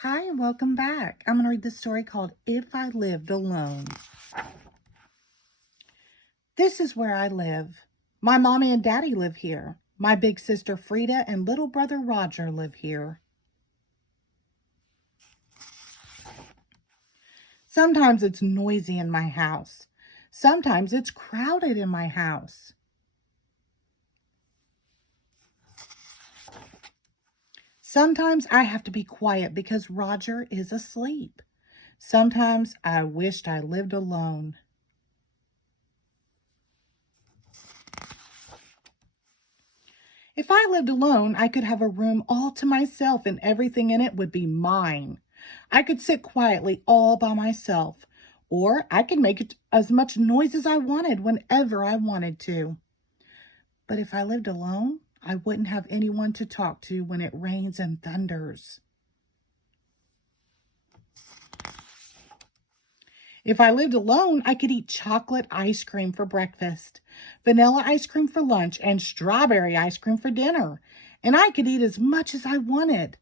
Hi, and welcome back. I'm going to read the story called If I Lived Alone. This is where I live. My mommy and daddy live here. My big sister Frida and little brother Roger live here. Sometimes it's noisy in my house. Sometimes it's crowded in my house. Sometimes I have to be quiet because Roger is asleep. Sometimes I wished I lived alone. If I lived alone, I could have a room all to myself and everything in it would be mine. I could sit quietly all by myself, or I could make as much noise as I wanted whenever I wanted to. But if I lived alone, I wouldn't have anyone to talk to when it rains and thunders. If I lived alone, I could eat chocolate ice cream for breakfast, vanilla ice cream for lunch, and strawberry ice cream for dinner. And I could eat as much as I wanted.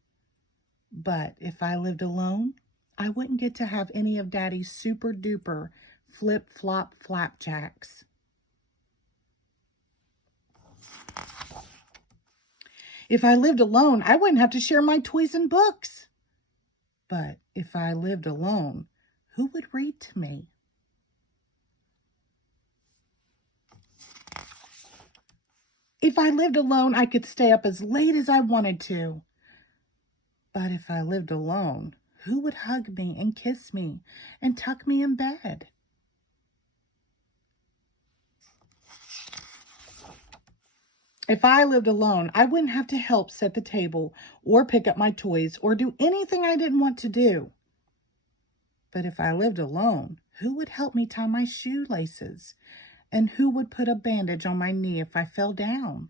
But if I lived alone, I wouldn't get to have any of Daddy's super duper flip flop flapjacks. If I lived alone, I wouldn't have to share my toys and books. But if I lived alone, who would read to me? If I lived alone, I could stay up as late as I wanted to. But if I lived alone, who would hug me and kiss me and tuck me in bed? If I lived alone, I wouldn't have to help set the table or pick up my toys or do anything I didn't want to do. But if I lived alone, who would help me tie my shoelaces? And who would put a bandage on my knee if I fell down?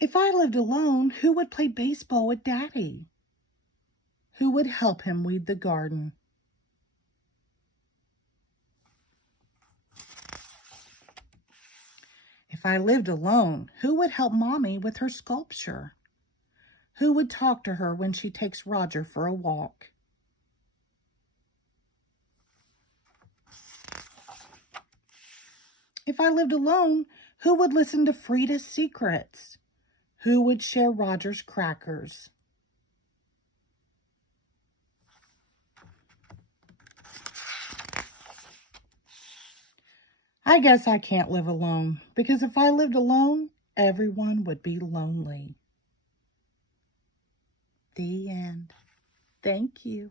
If I lived alone, who would play baseball with Daddy? Who would help him weed the garden? If I lived alone, who would help Mommy with her sculpture? Who would talk to her when she takes Roger for a walk? If I lived alone, who would listen to Frida's secrets? Who would share Roger's crackers? I guess I can't live alone because if I lived alone, everyone would be lonely. The end. Thank you.